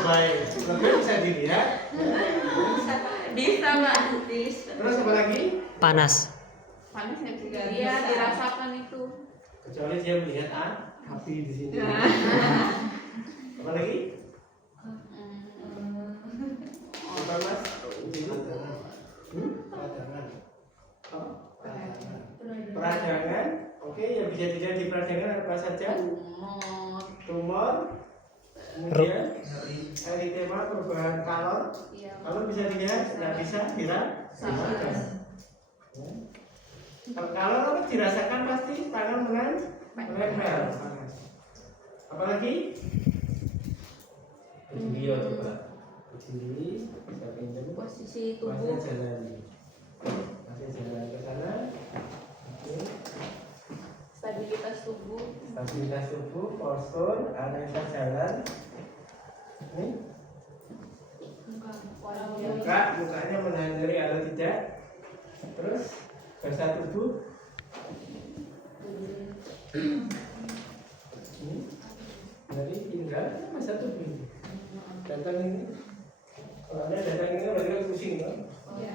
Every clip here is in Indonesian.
Baik. Lebih bisa dilihat. Bisa Pak. Terus apa lagi? Panas. Panas nggak bisa dilihat, dirasakan itu. Kecuali dia melihat api di sini. Apa lagi? Apa mas? Peradangan. Peradangan. Oke, yang bisa dilihat di peradangan apa saja? Tumor. Kemudian eritema, perubahan kalor. Kalau bisa dilihat, nggak bisa dirasakan. Kalau dirasakan pasti tangan menempel. Apalagi? Berdiri coba. Berdiri, bisa pinjam. Posisi tubuh. Masih jalan ke sana. Oke. Stabilitas tubuh. Stabilitas tubuh, postur, analisa jalan. Ini. Mukanya menahan nyeri atau tidak. Terus bahasa tubuh. Ini dari tinggal bahasa tubuh. Datang ini. Kalau Anda datang ini berarti pusing kan? Ya.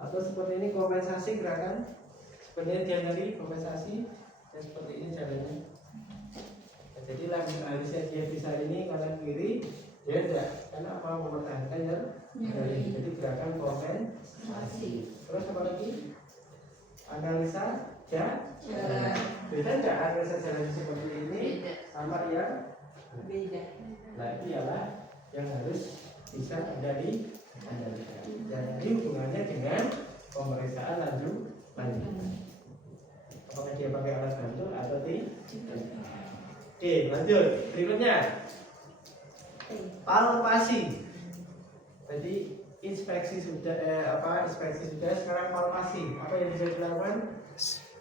Atau seperti ini kompensasi gerakan. Seperti ini dia nyeri kompensasi. Dan seperti ini jalannya. Nah, jadi harusnya dia bisa ini kanan kiri. Ya tidak, karena apa mempertahankan nyeri. Jadi gerakan kompensasi. Terus apa lagi? Analisa jalan. Beda tidak analisa jalan seperti ini? Sama ya? Beda. Nah itu ialah yang harus bisa Anda diandalkan. Dan ini hubungannya dengan pemeriksaan lanjut. Apakah dia pakai alat bantu atau tidak? Oke, lanjut. Berikutnya palpasi. Tadi inspeksi sudah inspeksi sudah, sekarang palpasi. Apa yang bisa dilakukan?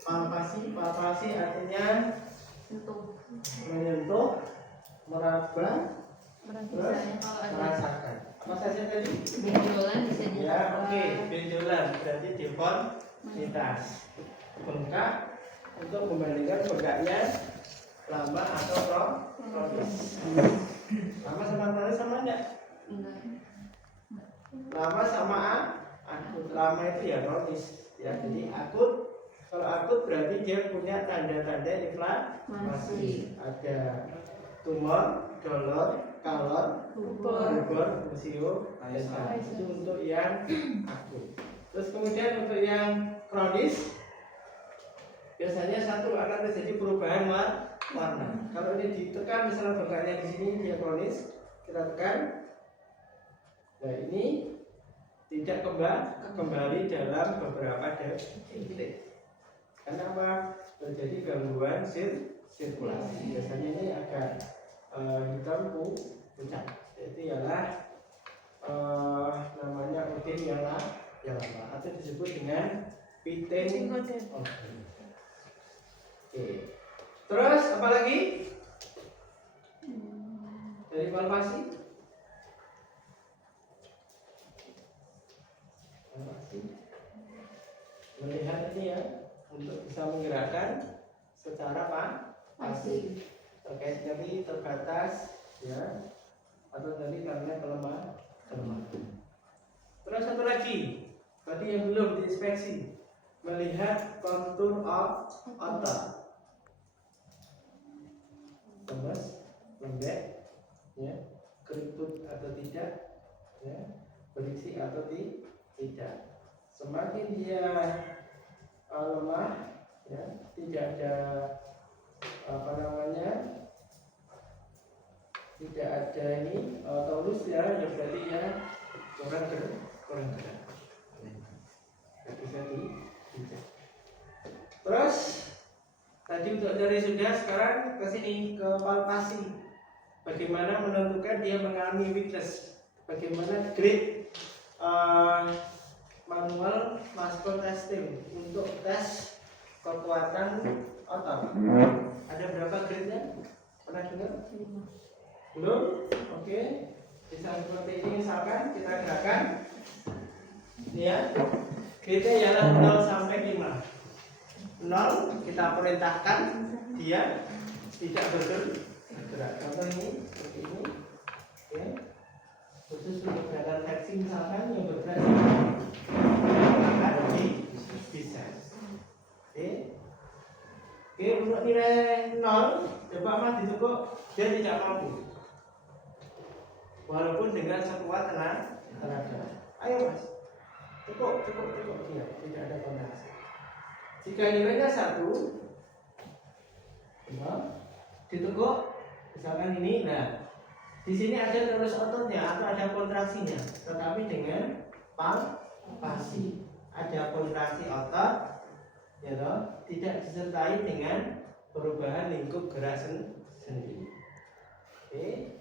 Palpasi artinya menyentuh, meraba, terus merasakan. Apa saja tadi? Benjolan bisa Ya, oke. Benjolan berarti deformitas. Bengkak untuk membandingkan bengkaknya lama atau kronis. Lama sama kronis sama enggak? Lama sama akut. Lama itu ya kronis. Ya, jadi akut. Kalau akut berarti dia punya tanda-tanda inflamasi. Ada tumor, dolor, kalor, rubor, museum, itu untuk yang akut. Terus kemudian untuk yang kronis, biasanya satu akan terjadi perubahan warna. Kalau ini ditekan, misalnya bengkaknya di sini dia kronis, kita tekan. Nah ini tidak kembali dalam beberapa detik. Kenapa? Terjadi gangguan sirkulasi. Biasanya ini agak hitam pucat. Itu ialah namanya udin yang lama atau disebut dengan pitting. Oke. Terus apa lagi? Dari palpasi. Melihat ini ya, untuk bisa menggerakkan secara pasif. Terkait nyeri terbatas ya, atau tadi karena kelemahan. Terus satu lagi, tadi yang belum diinspeksi, melihat kontur otot, lemes, lembek, ya, keriput atau tidak, ya, berisi atau tidak. Semakin dia lemah, ya, tidak ada tidak ada ini taurus ya, yang berarti ya kurang gerak. Bisa tidak. Terus tadi untuk dari sudah, sekarang ke sini ke palpasi. Bagaimana menentukan dia mengalami weakness? Bagaimana grade manual muscle testing untuk tes kekuatan otot? Ada berapa grade-nya? Pernah dengar? Belum? Oke. Bisa seperti ini, misalkan kita gerakan. Ya. Grade-nya ialah 0 sampai 5. 0 kita perintahkan dia tidak bergerak. bergerak. Contoh ini seperti ini, oke. Khusus untuk data flexing misalkan yang bergerak akan bisa. Oke. Oke, untuk nilai 0 coba Mas ditekuk dia tidak mampu. Walaupun dengan sekuat tenaga. Ayo Mas. Cukup dia tidak ada kontraksi. Jika nilainya 1 ditekuk misalkan ini, nah di sini ada terus ototnya atau ada kontraksinya, tetapi dengan pasi ada kontraksi otot, ya toh, tidak disertai dengan perubahan lingkup gerak sendiri. Oke.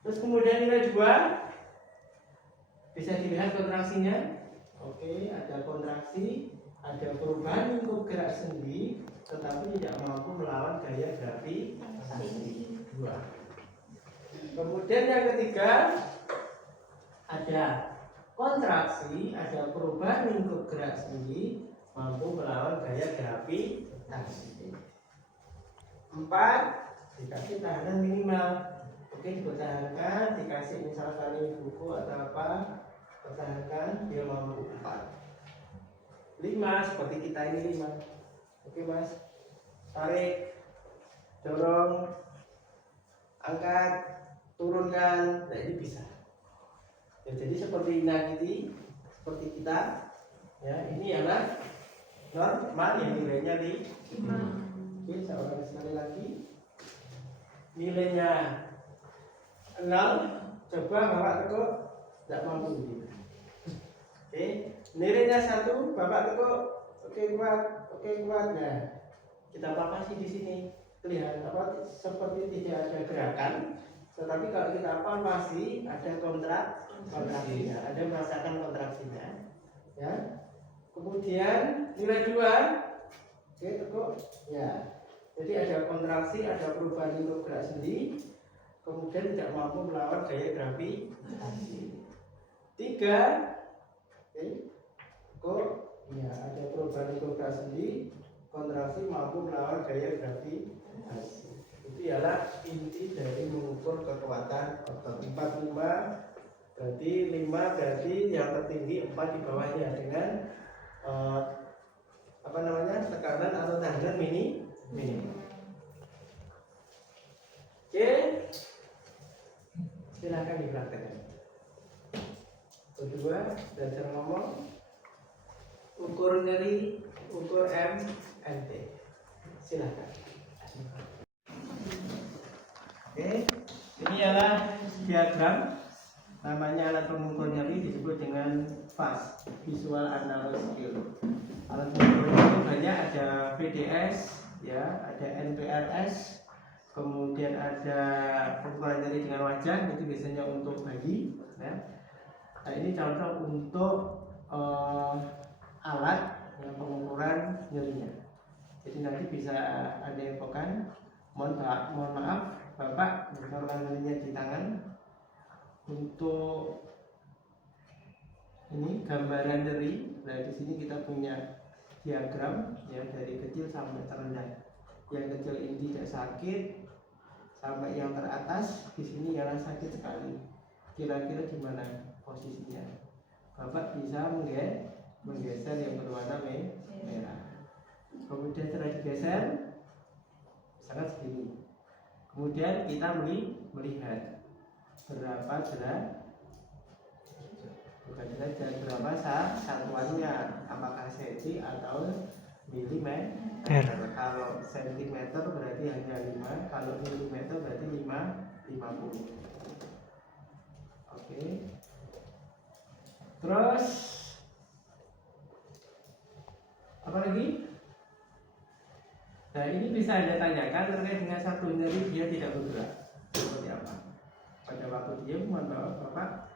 Terus kemudian nilai 2 bisa dilihat kontraksinya. Oke, ada kontraksi, ada perubahan lingkup gerak sendi, tetapi tidak mampu melawan gaya gravitasi 2. Kemudian yang ketiga ada kontraksi, ada perubahan lingkup gerak sendi, mampu melawan gaya gravitasi. 4 dikasih tahanan minimal. Oke, dipertahankan, dikasih misalkan ini buku atau apa, pertahankan, dia mampu 4. 5 seperti kita ini 5. Oke Mas, tarik, dorong, angkat, turunkan, nah ini bisa. Ya, jadi seperti ini, seperti kita, ya ini adalah normal yang nilainya 5. Oke, saya ulangi sekali lagi, nilainya 0, coba Bapak tekuk, tidak mampu gitu. Oke, nilainya 1, Bapak tekuk, oke kuat, nah kita papasi di sini, kelihatan apa seperti tidak ada gerakan, tetapi kalau kita papasi ada kontraksinya, ada merasakan kontraksinya, ya. Kemudian nilai 2, oke tekuk, ya. Jadi ada kontraksi, ada perubahan lingkup gerak sendi, kemudian tidak mampu melawan gaya gravitasi. 3, oke, kok, ya ada perubahan lingkup gerak sendi, kontraksi mampu melawan gaya gravitasi. Itu ialah inti dari mengukur kekuatan otot. 4, 5, berarti 5 berarti yang tertinggi, 4 di bawahnya dengan tekanan atau tahanan minimum. Oke, silakan dipraktekkan. Kedua, belajar ngomong, ukur nyeri, ukur M, NT. Silakan. Oke, ini adalah diagram. Namanya alat pengukur nyeri, disebut dengan VAS, Visual Analog Scale. Alat pengukur nyeri banyak, ada VDS, ya, ada NPRS, kemudian ada pengukuran nyeri dengan wajah, itu biasanya untuk bayi, ya. Nah ini contoh untuk alat yang pengukuran nyerinya. Jadi nanti bisa ada infokan. Mohon maaf, Bapak mengukurkan nyerinya di tangan. Untuk ini gambaran nyeri. Nah di sini kita punya diagram, ya, dari kecil sampai terendah. Yang kecil ini tidak sakit, sampai yang teratas di sini ialah sakit sekali. Kira-kira di mana posisinya? Bapak bisa menggeser yang berwarna merah. Kemudian setelah digeser sangat segini. Kemudian kita melihat berapa berapa satuannya, apakah senti atau milimeter. Kalau sentimeter berarti hanya 5, kalau milimeter berarti 50. Oke. Terus apa lagi? Nah ini bisa Anda tanyakan terkait dengan satu nyeri dia tidak bergerak seperti apa. Pada waktu dia mohon maaf Bapak,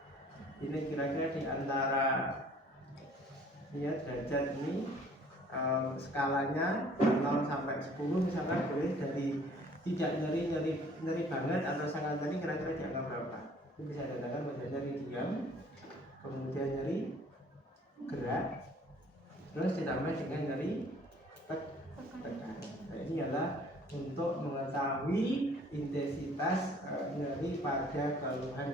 ini kira-kira di antara derajat ini skalanya 0 sampai 10 misalkan, boleh dari tidak nyeri banget atau sangat nyeri, kira-kira di angka berapa? Ini bisa dikatakan pada nyeri diam, kemudian nyeri gerak, terus ditambah dengan nyeri tekan. Nah, ini adalah untuk mengetahui intensitas nyeri pada keluhan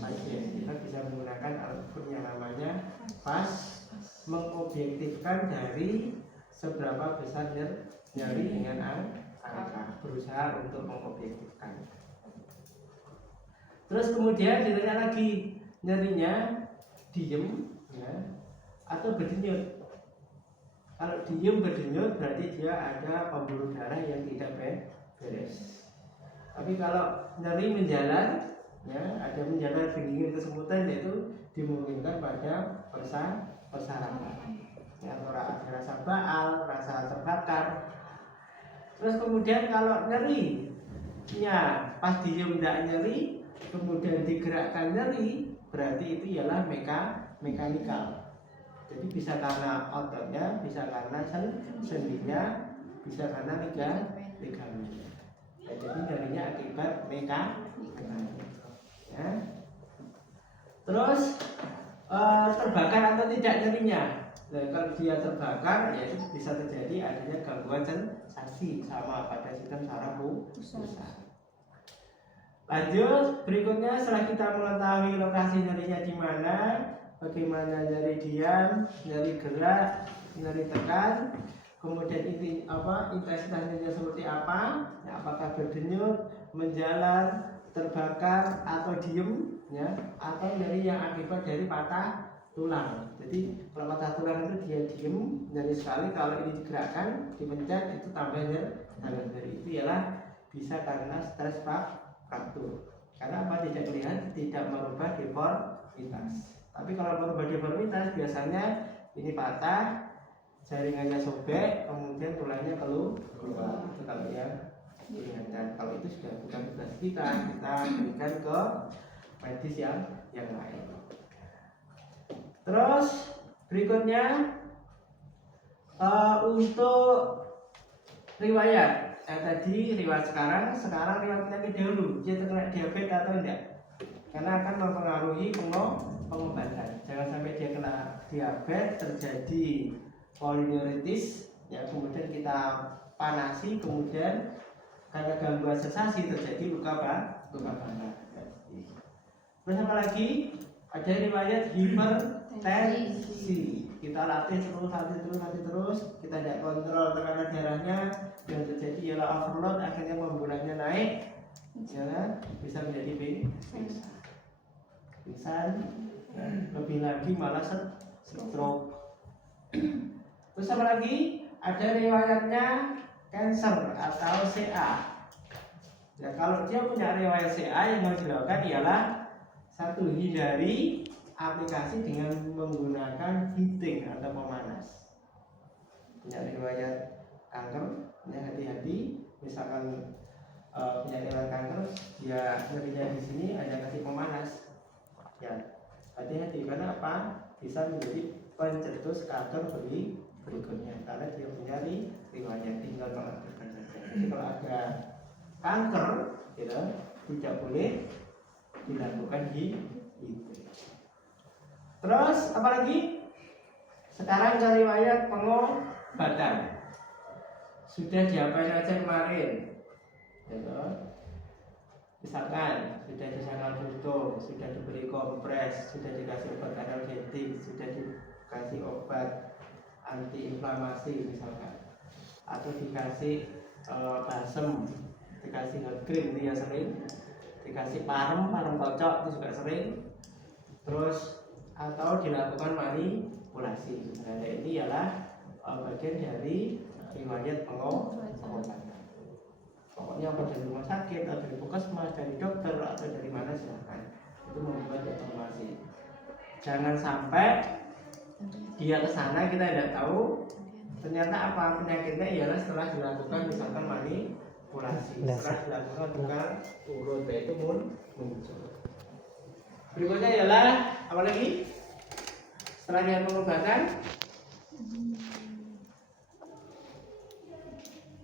pasien. Kita bisa menggunakan alat ukur yang namanya FAS, mengobjektifkan dari seberapa besar nyeri dengan angka, berusaha untuk mengobjektifkan. Terus kemudian ditanya lagi, nyerinya diem ya, atau berdenyut. Kalau diem berdenyut berarti dia ada pembuluh darah yang tidak beres. Tapi kalau nyeri menjalar ya, ada menjalar dingin kesemutan, yaitu dimungkinkan pada persarapan. Ya, ada rasa baal, rasa terbakar. Terus kemudian kalau nyerinya pas diem tidak nyeri, kemudian digerakkan nyeri, berarti itu ialah mekanikal. Jadi bisa karena ototnya, bisa karena sendinya, bisa karena ligamen. Ya, jadi nyerinya akibat mekanik. Ya. Terus terbakar atau tidak nyerinya. Nah, kalau dia terbakar, ya itu bisa terjadi adanya gangguan sensasi sama pada sistem saraf pusat. Lanjut, berikutnya setelah kita mengetahui lokasi nyerinya di mana, bagaimana nyeri diam, nyeri gerak, nyeri tekan, kemudian intensitas nyerinya seperti apa, ya, apakah berdenyut, menjalar, terbakar atau diem, ya, atau nyeri yang akibat dari patah tulang. Jadi kalau patah tulang itu dia diem, nyeri sekali, kalau ini digerakkan, dipencet itu tambah nyeri. Itu ialah bisa karena stres fraktur. Karena apa? Tidak terlihat, tidak merubah deformitas. Tapi kalau merubah deformitas biasanya ini patah, jaringannya sobek, kemudian tulangnya keluar. Itu kalau yang kelihatan. Kalau itu sudah bukan tugas kita berikan ke medis yang lain. Terus berikutnya untuk riwayat. Tadi riwayat sekarang riwayat penyakit dahulu, dia terkena diabetes atau enggak? Karena akan mempengaruhi pengobatan. Jangan sampai dia kena diabetes, terjadi polineuritis, ya, kemudian kita panasi, kemudian karena gangguan sensasi terjadi luka bakar. Terus apa lagi? Ada riwayat hipertensi. Kita latih terus, kita tidak kontrol tekanan darahnya, yang terjadi ialah overload, akhirnya pembuluhnya naik, ya, bisa menjadi pingsan, lebih lagi malah stroke. Terus apa lagi? Ada riwayatnya cancer atau CA. Ya, kalau dia punya riwayat CA, yang harus dilakukan ialah satu, hindari aplikasi dengan menggunakan heating atau pemanas. Punya riwayat kanker, ya, hati-hati. Misalkan punya riwayat kanker, dia nyerinya di sini ada kasih pemanas, ya, hati-hati. Karena apa? Bisa menjadi pencetus kanker berikutnya karena dia punya riwayat. Tinggal mengaktifkan saja. Jadi kalau ada kanker, gitu, tidak boleh dilakukan heating. Terus apalagi? Sekarang ke riwayat pengobatan. Sudah diapain aja kemarin? Gitu. Misalkan sudah disangkal jantung, sudah diberi kompres, sudah dikasih obat analgetik, sudah dikasih obat antiinflamasi misalkan, atau dikasih balsem, dikasih heart cream itu yang sering, dikasih parem kocok itu juga sering. Terus atau dilakukan manipulasi. Nah, ini ialah bagian dari riwayat pengobatan. Pokoknya apa dari rumah sakit, atau dari puskesmas, dari dokter, atau dari mana silahkan. Itu membuat informasi. Jangan sampai dia ke sana kita tidak tahu. Ternyata apa penyakitnya ialah setelah dilakukan misalkan manipulasi, setelah dilakukan tukar urut, yaitu muncul. Berikutnya ialah apa lagi? Setelah dia pengobatan,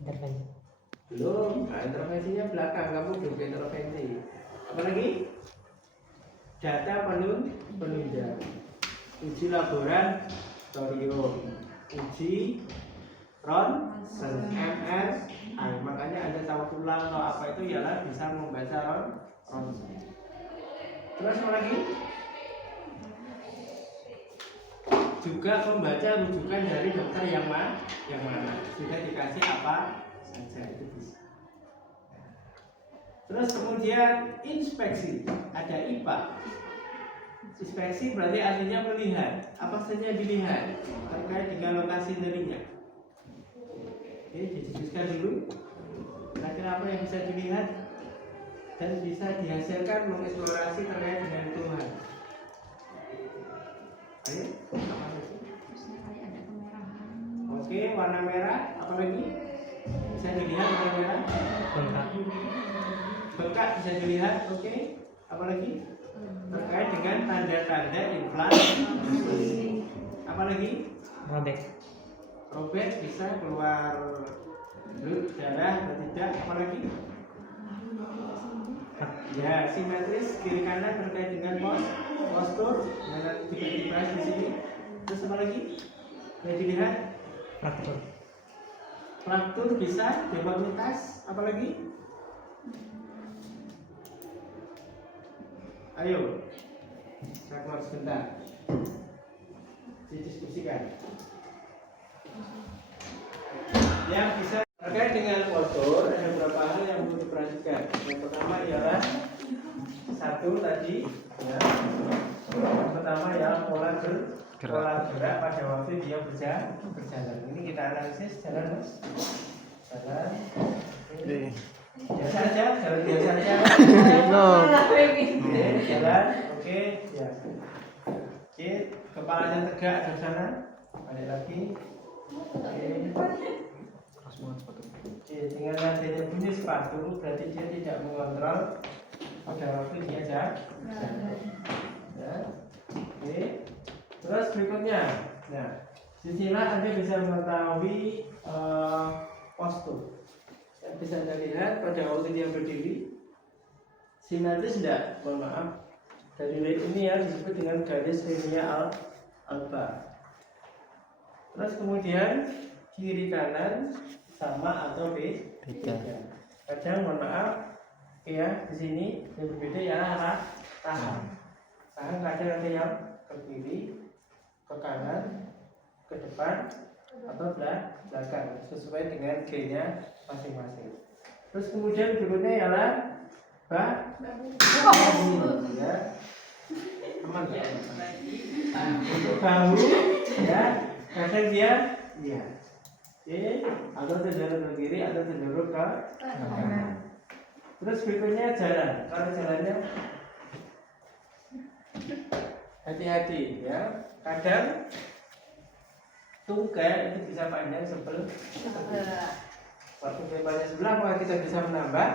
intervensi. belum. Nah, intervensinya belakang, kamu belum intervensi. Apa lagi? Data penunjang, uji laboratorium, uji MSI. Makanya Anda tahu tulang atau apa itu ialah bisa membaca ronsen. Terus apa lagi? Juga membaca rujukan dari dokter yang mana? Sudah dikasih apa saja itu bisa. Terus kemudian inspeksi, ada IPA. Inspeksi berarti artinya melihat. Apa saja dilihat terkait dengan lokasi nyerinya. Oke, didiskusikan dulu. Kira-kira apa yang bisa dilihat dan bisa dihasilkan mengeksplorasi terkait dengan keluhan. Ayo, apa lagi? Oke, warna merah. Apa lagi? Bisa dilihat warna merah. Bengkak bisa dilihat. Oke, apa lagi? Terkait dengan tanda-tanda inflamasi. Apa lagi? Robek bisa keluar darah atau tidak. Apa lagi? Ya, simetris kiri kanan terkait dengan postur. Dan juga dibahas di sini. Terus apa lagi? Bisa dilihat. Fraktur bisa, deformitas. Apa lagi? Ayo, saya keluar sebentar. Didiskusikan. Yang bisa terkait dengan postur ada beberapa hal yang perlu diperhatikan. Yang pertama ialah satu tadi, ya. Yang pertama ialah pola gerak pada waktu dia berjalan. Ini kita analisis jalan, mas. Jalan. Biasa aja, jalan biasa aja. Oke, jalan. Oke, ya. Oke, kepalanya tegak ke sana. Balik lagi. Oke, dengan adanya bunyi sepatu berarti dia tidak mengontrol pada waktu dia jalan. Ya. Oke. Terus berikutnya, nah, disinilah Anda bisa mengetahui postur. Bisa Anda lihat pada waktu dia berdiri, simetris tidak? Mohon maaf. Dari ini ya disebut dengan garis linea alba. Terus kemudian kiri kanan sama atau beda. Kadang mohon maaf, ya di sini yang berbeda ya arah tangan. Tangan kadang ada yang ke kiri, ke kanan, ke depan atau belakang sesuai dengan G-nya masing-masing. Terus kemudian berikutnya ialah bahu, ya. Aman ya? Untuk bahu, ya. Kadang dia, ya. Oke, atau cenderung ke kiri atau cenderung ke kanan. Terus berikutnya jalan. Kalau jalannya hati-hati, ya. Kadang tungkai itu bisa panjang sebelah. Waktu lebarnya sebelah, apakah kita bisa menambah?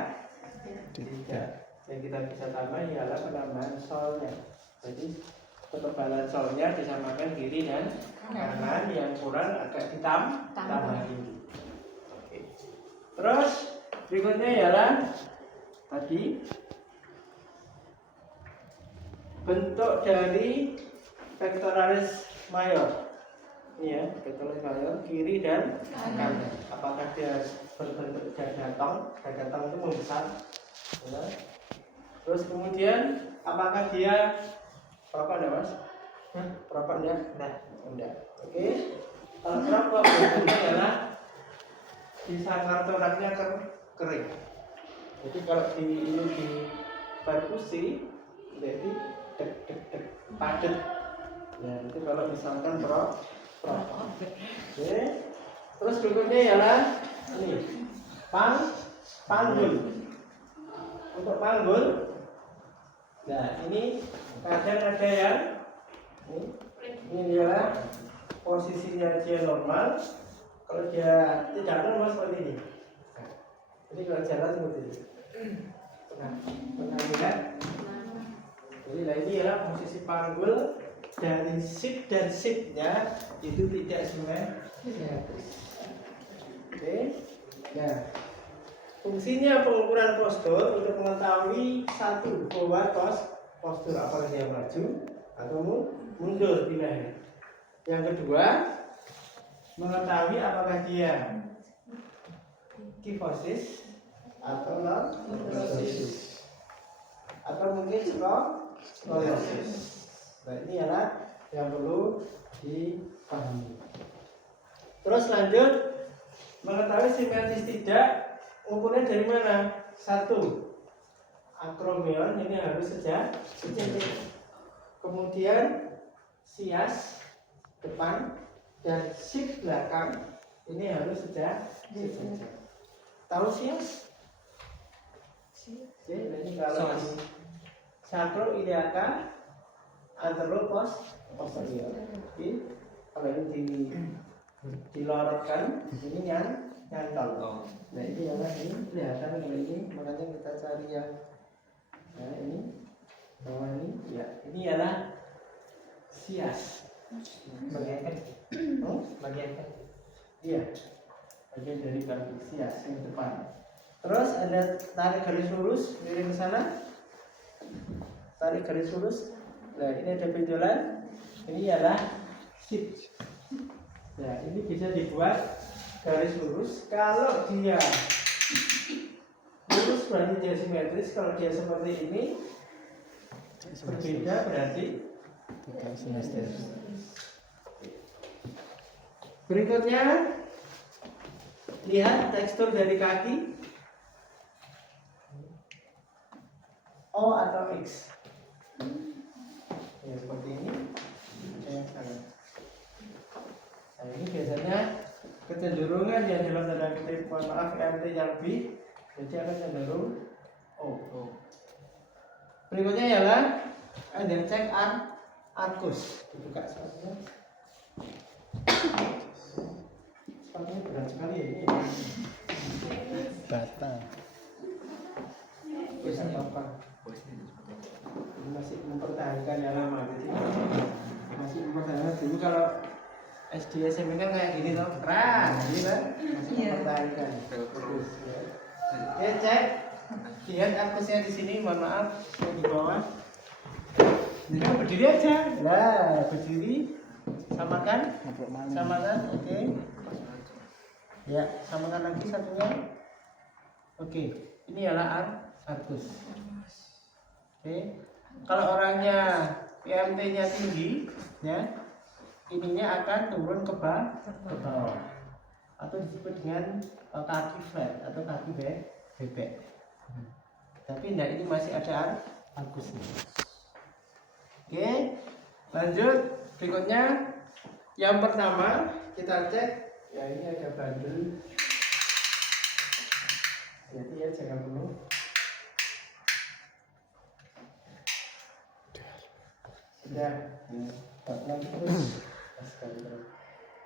Tidak. Yang kita bisa tambah ialah penambahan solnya. Jadi ketebalan solnya disamakan kiri dan kanan, yang kurang agak ditambah tinggi. Oke. Terus berikutnya ialah tadi bentuk dari pectoralis major. Ini ya, pectoralis major kiri dan kanan. Apakah dia berbentuk datang itu membesar? Ya. Terus kemudian apakah dia proper enggak, mas? Proper enggak? Enggak. Oke. Kalau proper bentuknya adalah di sangkar toraknya kering. Jadi kalau di perkusi jadi dek padat. Ya, itu kalau misalkan proper. Oke. Terus berikutnya ialah ini panggul. Untuk panggul, nah ini kadang ada yang ini adalah posisinya dia normal. Kalau dia tidak normal seperti ini. Jadi kalau jalan seperti ini. Pernah lihat? Jadi ini adalah posisi panggul dari sit dan sitnya itu tidak simetris. Oke, nah. Fungsinya pengukuran postur untuk mengetahui satu bahwa postur apakah dia maju atau mundur pilihannya. Yang kedua, mengetahui apakah dia kifosis atau lordosis atau mungkin skoliosis. Nah, ini adalah yang perlu dipahami. Terus lanjut, mengetahui simetris tidak, ukurnya dari mana? Satu, akromion ini harus sejajar. Kemudian sias depan dan shift belakang ini harus sejajar. Tahu sias? Oke, nah ini kalau ini sakro iliaka anteroposterior. Oke, kalau ini dilorotkan, ini nyantol. Nah ini yang ini kelihatan kalau ini, makanya kita cari yang ini bawah ini. Ya, ini adalah sias. Bagian bagian iya, bagian dari kaki sias yang depan. Terus ada tarik garis lurus miring ke sana, tarik garis lurus. Nah ini ada benjolan, ini adalah shift. Nah ini bisa dibuat garis lurus. Kalau dia lurus berarti dia simetris. Kalau dia seperti ini berbeda berarti tidak simetris. Berikutnya lihat tekstur dari kaki. O atau X. Ya seperti ini. Nah ini biasanya kecenderungan yang dalam tanda kutip mohon maaf MT yang B, jadi akan cenderung O. Berikutnya ialah ada cek arcus. Dibuka sepatunya. Sepatunya berat sekali ya ini. Bata. Bisa apa? Masih mempertahankan yang lama, jadi masih mempertahankan. Dulu kalau SD SMP kan kayak gini loh, keras, gini kan, masih mempertahankan. Terus, ya. Oke, cek, lihat arkusnya di sini, mohon maaf, yang di bawah. Ini kan berdiri aja, nah berdiri, samakan, oke. Ya, samakan lagi satunya. Oke, ini adalah arkus. Oke. Kalau orangnya PMT-nya tinggi, ya, ininya akan turun ke bawah, atau disebut dengan kaki flat atau kaki bebek. Tapi enggak, ini masih ada arkusnya. Oke, lanjut berikutnya. Yang pertama kita cek, ya ini ada bandel. Jadi ya jangan penuh. Sudah, terus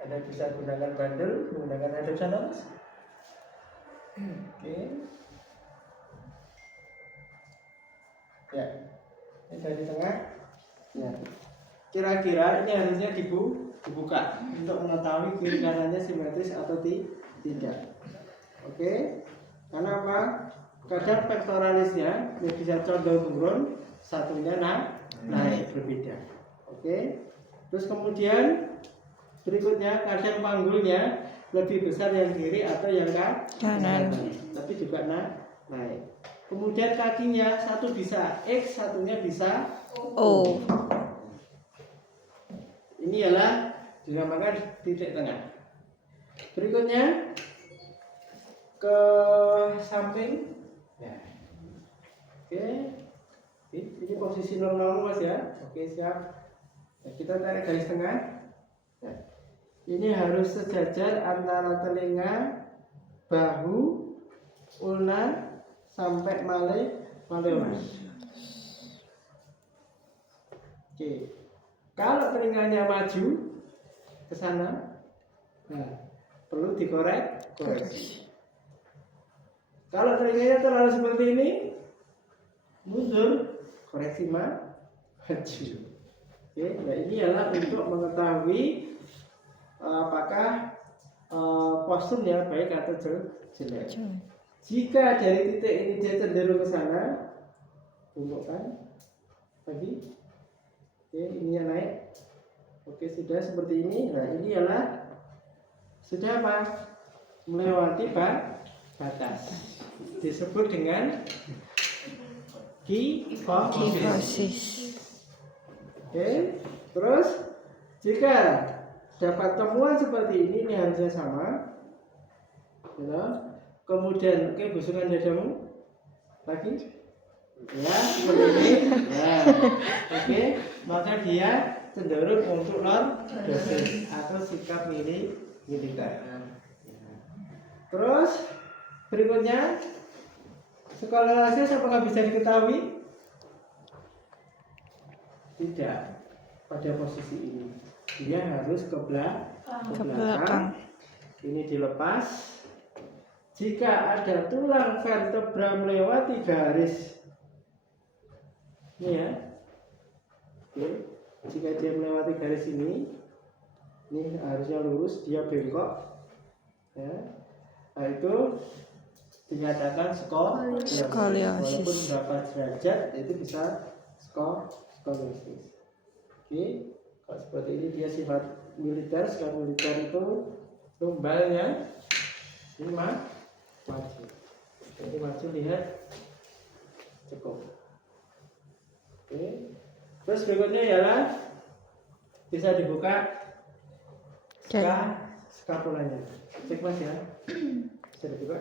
ada bisa gunakan bandel, menggunakan hadap sana. Oke. Ya, ini dari tengah. Ya. Kira-kira ini harusnya dibuka untuk mengetahui kiri kanannya simetris atau tidak. Oke. Karena apa? Kadang pektoralisnya bisa condong turun, satunya naik berbeda. Oke. Terus kemudian berikutnya kadang panggulnya lebih besar yang kiri atau yang kanan, tapi juga naik. Kemudian kakinya satu bisa X, satunya bisa O. Ini ialah dinamakan titik tengah. Berikutnya ke samping. Ya. Oke. Ini posisi normal Mas ya. Oke, siap. Nah, kita tarik garis tengah. Nah, ini harus sejajar antara telinga, bahu, ulna sampai malleolus. Oke. Kalau telinganya maju ke sana, nah, perlu koreksi. Kalau telinganya terlalu seperti ini, mundur, koreksi maju. Oke, nah ini adalah untuk mengetahui apakah posturnya baik atau jelek. Jika dari titik ini dia cenderung ke sana, tundukkan lagi. Oke, ininya naik. Oke, sudah seperti ini. Nah, ini adalah sudah apa? Melewati batas. Disebut dengan kifosis. Kifosis. Oke, terus jika dapat temuan seperti ini harusnya sama. Ya. Kemudian, oke, busungan dadamu lagi, ya seperti ini. Ya. Oke, maka dia cenderung untuk lordosis atau sikap militer. Terus berikutnya, skoliasis apakah bisa diketahui? Tidak. Pada posisi ini dia harus ke belakang. Ini dilepas. Jika ada tulang vertebra melewati garis, ini ya, oke. Jika dia melewati garis ini harusnya lurus, dia bengkok, ya. Nah, itu dinyatakan skoliosis. Walaupun berapa derajat itu bisa skoliosis. Oke, kalau seperti ini dia sifat militer. Sikap militer itu tumbalnya 5 maju. Jadi maju lihat cukup. Oke. Terus berikutnya ialah bisa dibuka skapulanya. Cek mas ya. Bisa dibuka.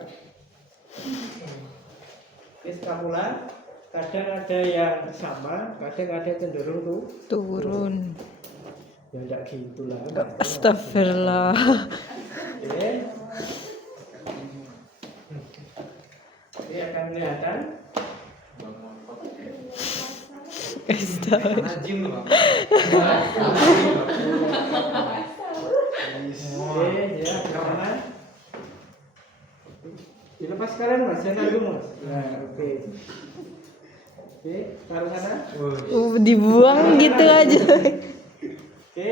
Oke, skapula kadang ada yang sama, kadang ada cenderung Turun. Ya enggak gitulah. Astagfirullah. Oke. Ini akan kelihatan. Oke, ya, kemana? Dilepas sekalian mas, jangan nanggung mas. Nah, oke. Oke, taruh sana. Dibuang gitu aja. Oke,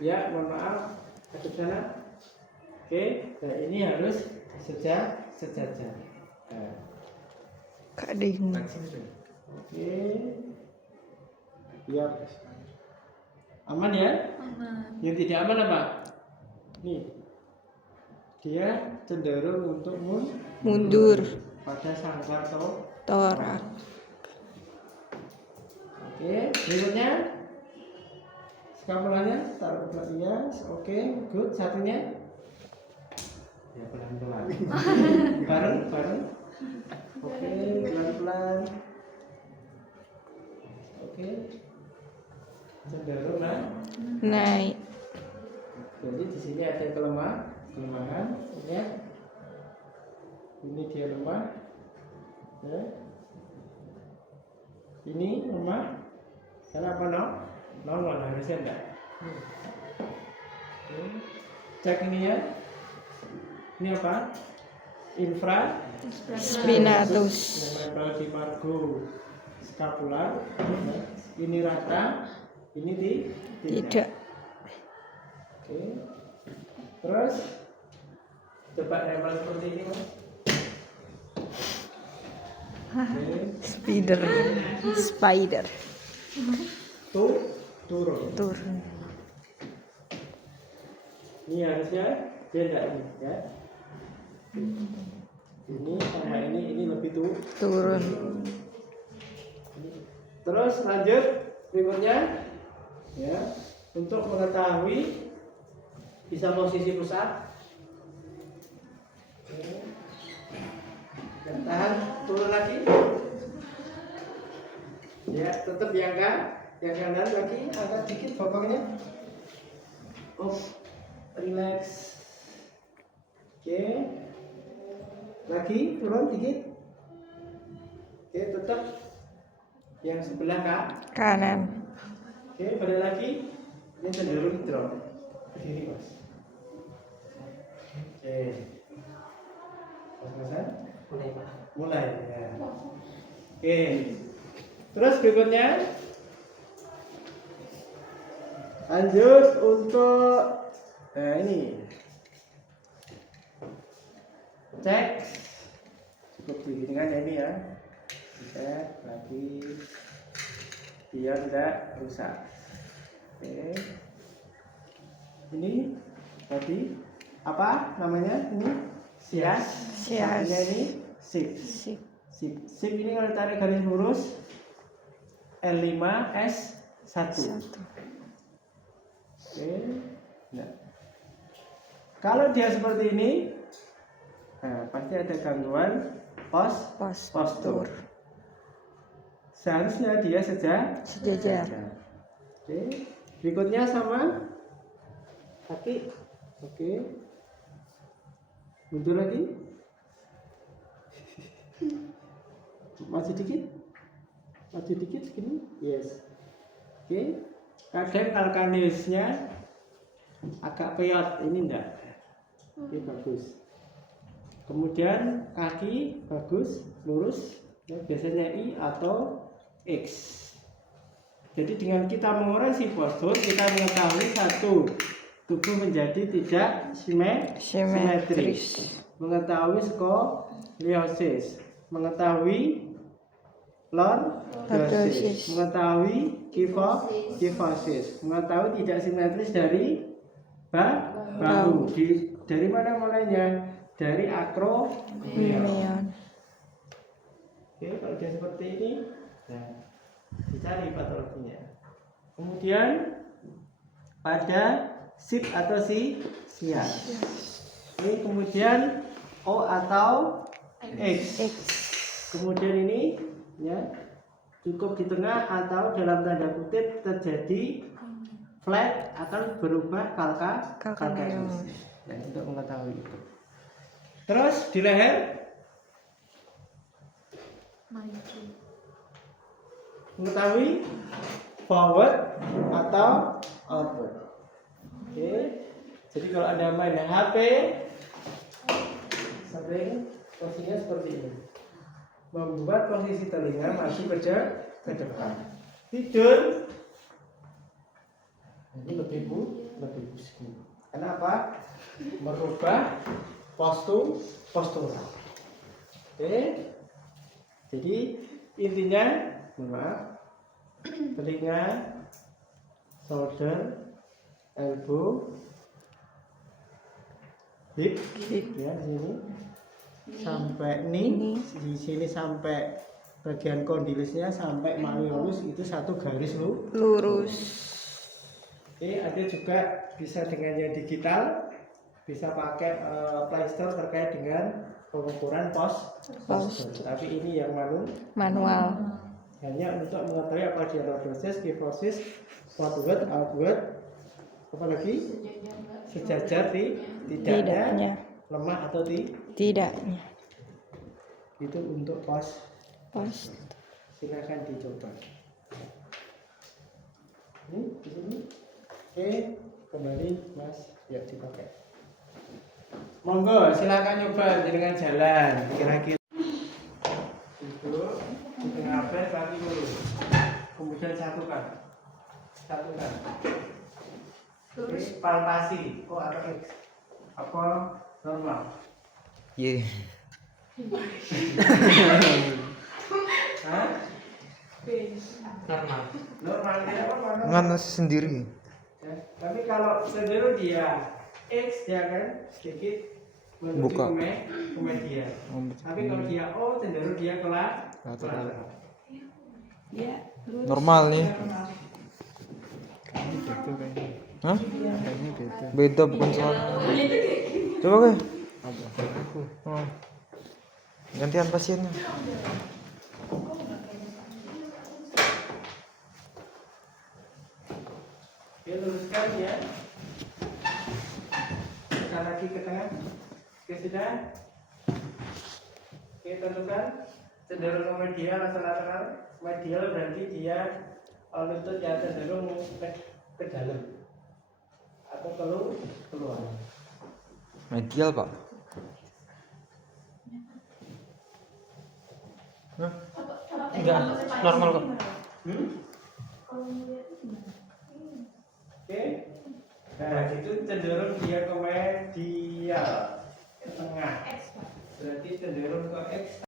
ya, mohon maaf. Ke sana. Oke, nah ini harus sejajar. Nah. Kading. Oke. Ya. Aman ya? Aman. Yang tidak aman apa? Nih. Dia cenderung untuk Mundur. pada sangkar Torak. Oke, berikutnya skapulanya taruh ke belakangnya. Oke, good. Satunya ya pelan-pelan. Bareng. Oke, pelan-pelan. Oke. Cenderung Naik. Jadi di sini ada kelemahan, ya. Ini dia lemah, ya. Ini lemah. Kenapa normal harusnya enggak. Oke. Cek ini ya. Ini apa? Spinatus. Menempel di margo scapular. Ini rata, ini tidak. Oke. Terus coba nempel seperti ini mas. Spider. Turun. Ini harusnya beda ini ya. Ini sama ini lebih Turun. Terus lanjut berikutnya ya, untuk mengetahui bisa posisi pusat. Dan tahan, turun lagi. Ya, tetap diangkat. Yang kanan lagi, angkat dikit bokongnya. Relax. Oke. Lagi turun dikit. Oke, tetap yang sebelah Kanan. Oke, balik lagi. Ini cenderung drop. Begini mas. Oke. Mas-masan? Mulai ya. Oke. Terus berikutnya lanjut untuk ini cek cukup diginikan ya ini ya, cek lagi biar tidak rusak. Oke, ini tadi apa namanya ini sias. Sias. Satunya ini sip. Sip. Sip. Sip ini kalau tarik garis lurus L5S1. 1. Oke. Nah. Kalau dia seperti ini, pasti ada gangguan postur. Seharusnya dia Sejajar. Oke. Berikutnya sama kaki. Oke. Mundur lagi. Maju dikit. Maju dikit segini. Yes. Oke. Kadang kalkanisnya agak peyot, ini enggak. Oke, bagus. Kemudian kaki bagus, lurus. Ya, biasanya I atau X. Jadi dengan kita mengoreksi postur, kita mengetahui satu, tubuh menjadi tidak simetris. Mengetahui skoliosis, mengetahui lordosis, mengetahui kyphosis, mengetahui tidak simetris dari bahu. Dari mana mulainya? Dari akromion. Oke, kalau dia seperti ini, nah, dicari patologinya. Kemudian pada sip atau sias. Oke, kemudian O atau X. Kemudian ini ya cukup di tengah atau dalam tanda kutip terjadi flat akan berubah kalkaneus. Ya, untuk mengetahui itu. Terus di leher mengetahui forward atau outward. Oke. Jadi kalau Anda main HP sering posisinya seperti ini. Membuat posisi telinga masih ke depan. Tidur ini lebih pusing. Kenapa? Merubah postur. Oke. Jadi intinya, maaf, telinga, shoulder, elbow, hip, ya di sini sampai ini, di sini sampai bagian kondilusnya sampai malleolus itu satu garis Lurus. Oke, ada juga bisa dengan yang digital, bisa pakai playster terkait dengan pengukuran postur. Tapi ini yang Manual. hanya untuk mengetahui apa dia lordosis, kyphosis, forward, outward, apalagi sejajar tidaknya, lemah atau Tidaknya. itu untuk pos. Postur. Silakan dicoba. Ini di sini. Oke, kembali Mas, ya dipakai. Monggo, silakan nyoba dengan jalan. Kira-kira duduk di tengah bed, kaki lurus. Kemudian satukan. Terus palpasi, O atau X? Apa normal? Iya. Hah? Normal dia apa? Nganu sendiri. Ya, tapi kalau cenderung dia X dia kan sedikit menuju Buka. ke media. Tapi kalau dia O cenderung dia ke lateral. Normal nih. Hah? Beda bukan soal. Coba ke. Oh. Gantian pasiennya. Oke, luruskan ya. Tekan lagi ke tengah. Oke, sudah. Oke, tentukan cenderung ke medial atau lateral. Medial berarti dia lutut yang cenderung ke dalam atau keluar. Medial, Pak. Hah? Enggak, normal kok. Oke. Nah, itu cenderung dia ke medial.